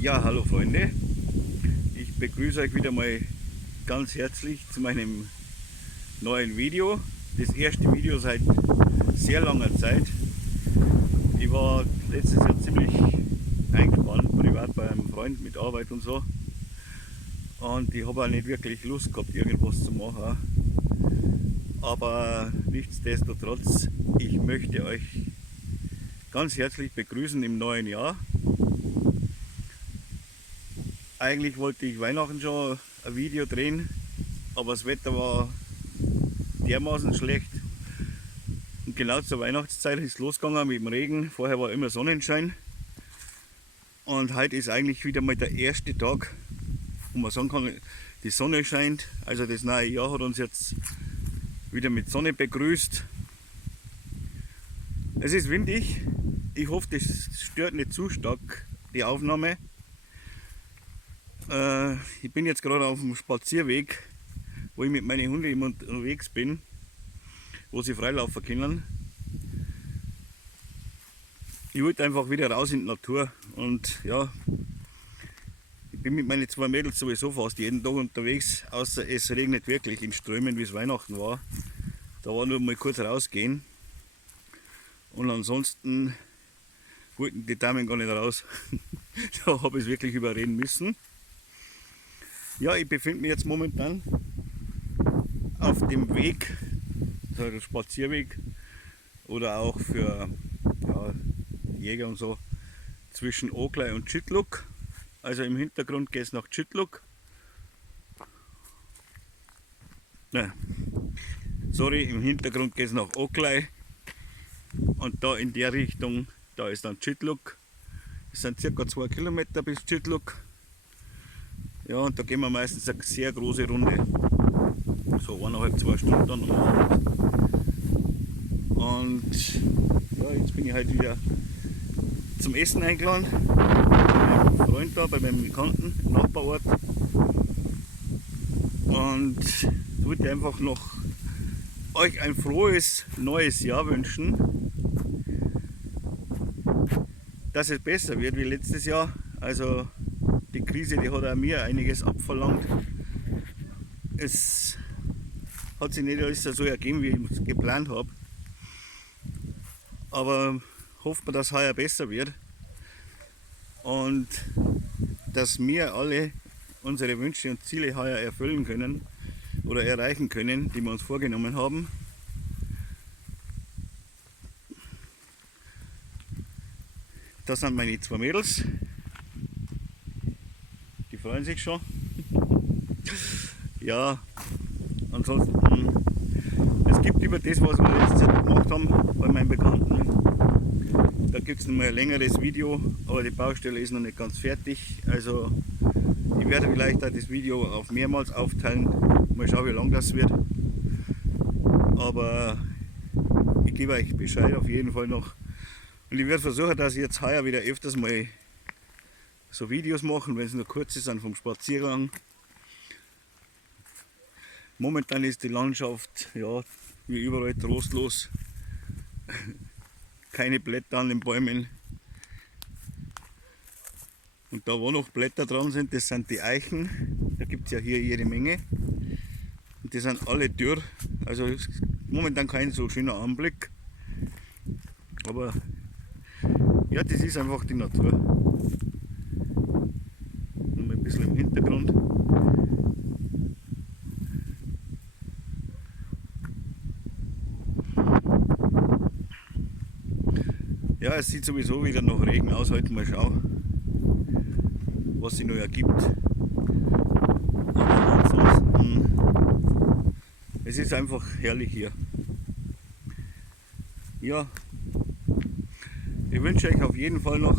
Ja, hallo Freunde, ich begrüße euch wieder mal ganz herzlich zu meinem neuen Video. Das erste Video seit sehr langer Zeit. Ich war letztes Jahr ziemlich eingespannt, privat bei einem Freund mit Arbeit und so. Und ich habe auch nicht wirklich Lust gehabt, irgendwas zu machen. Aber nichtsdestotrotz, ich möchte euch ganz herzlich begrüßen im neuen Jahr. Eigentlich wollte ich Weihnachten schon ein Video drehen, aber das Wetter war dermaßen schlecht. Und genau zur Weihnachtszeit ist es losgegangen mit dem Regen. Vorher war immer Sonnenschein. Und heute ist eigentlich wieder mal der erste Tag, wo man sagen kann, die Sonne scheint. Also das neue Jahr hat uns jetzt wieder mit Sonne begrüßt. Es ist windig. Ich hoffe, das stört nicht zu stark die Aufnahme. Ich bin jetzt gerade auf dem Spazierweg, wo ich mit meinen Hunden immer unterwegs bin, wo sie freilaufen können. Ich wollte einfach wieder raus in die Natur und ja, ich bin mit meinen zwei Mädels sowieso fast jeden Tag unterwegs, außer es regnet wirklich in Strömen, wie es Weihnachten war. Da war nur mal kurz rausgehen und ansonsten wollten die Damen gar nicht raus. Da habe ich es wirklich überreden müssen. Ja, ich befinde mich jetzt momentan auf dem Weg, so der Spazierweg oder auch für Jäger und so, zwischen Oakley und Chitlook. Also im Hintergrund geht es nach Chitlook. Im Hintergrund geht es nach Oakley und da in der Richtung, da ist dann Chitlook. Es sind ca. 2 Kilometer bis Chitlook. Ja, und da gehen wir meistens eine sehr große Runde, so 1,5–2 Stunden dann am Abend. Und ja, jetzt bin ich halt wieder zum Essen eingeladen, bei meinem Freund da, bei meinem Bekannten im Nachbarort. Und ich wollte einfach noch euch ein frohes neues Jahr wünschen, dass es besser wird wie letztes Jahr. Also die Krise, die hat auch mir einiges abverlangt. Es hat sich nicht alles so ergeben, wie ich es geplant habe. Aber hofft man, dass es heuer besser wird. Und dass wir alle unsere Wünsche und Ziele heuer erfüllen können oder erreichen können, die wir uns vorgenommen haben. Das sind meine zwei Mädels. Die freuen sich schon. Ja, ansonsten, es gibt über das, was wir letzte Zeit gemacht haben, bei meinen Bekannten, da gibt es noch mal ein längeres Video, aber die Baustelle ist noch nicht ganz fertig. Also ich werde vielleicht auch das Video auf mehrmals aufteilen. Mal schauen, wie lang das wird. Aber ich gebe euch Bescheid auf jeden Fall noch. Und ich werde versuchen, dass ich jetzt heuer wieder öfters mal so Videos machen, wenn es nur kurz ist, vom Spaziergang. Momentan ist die Landschaft, ja, wie überall trostlos. Keine Blätter an den Bäumen. Und da wo noch Blätter dran sind, das sind die Eichen. Da gibt es ja hier jede Menge. Und die sind alle dürr. Also ist momentan kein so schöner Anblick. Aber ja, das ist einfach die Natur. Noch ein bisschen im Hintergrund. Ja, es sieht sowieso wieder nach Regen aus. Heute mal schauen, was sich noch ergibt. Aber ansonsten, es ist einfach herrlich hier. Ja, ich wünsche euch auf jeden Fall noch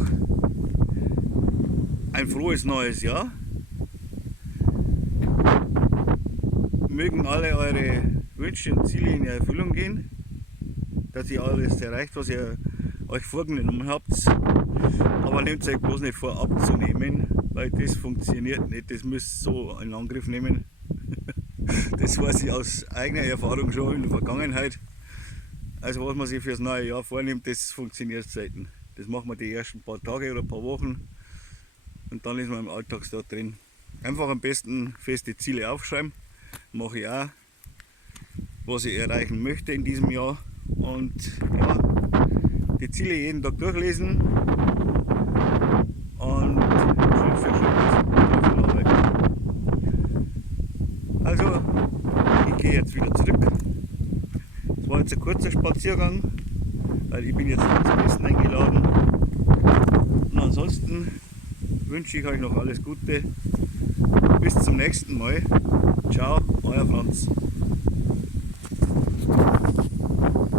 ein frohes neues Jahr. Mögen alle eure Wünsche und Ziele in Erfüllung gehen, dass ihr alles erreicht, was ihr euch vorgenommen habt. Aber nehmt euch bloß nicht vor, abzunehmen, weil das funktioniert nicht. Das müsst ihr so in Angriff nehmen. Das weiß ich aus eigener Erfahrung schon in der Vergangenheit. Also was man sich fürs neue Jahr vornimmt, das funktioniert selten. Das machen wir die ersten paar Tage oder ein paar Wochen und dann ist man im Alltagstag drin. Einfach am besten feste Ziele aufschreiben, mache ich auch, was ich erreichen möchte in diesem Jahr und ja, die Ziele jeden Tag durchlesen und Schritt für Schritt davon arbeiten. Also, ich gehe jetzt wieder zurück. Es war jetzt ein kurzer Spaziergang, weil ich bin jetzt zum Essen eingeladen. Und ansonsten wünsche ich euch noch alles Gute. Bis zum nächsten Mal. Ciao, euer Franz.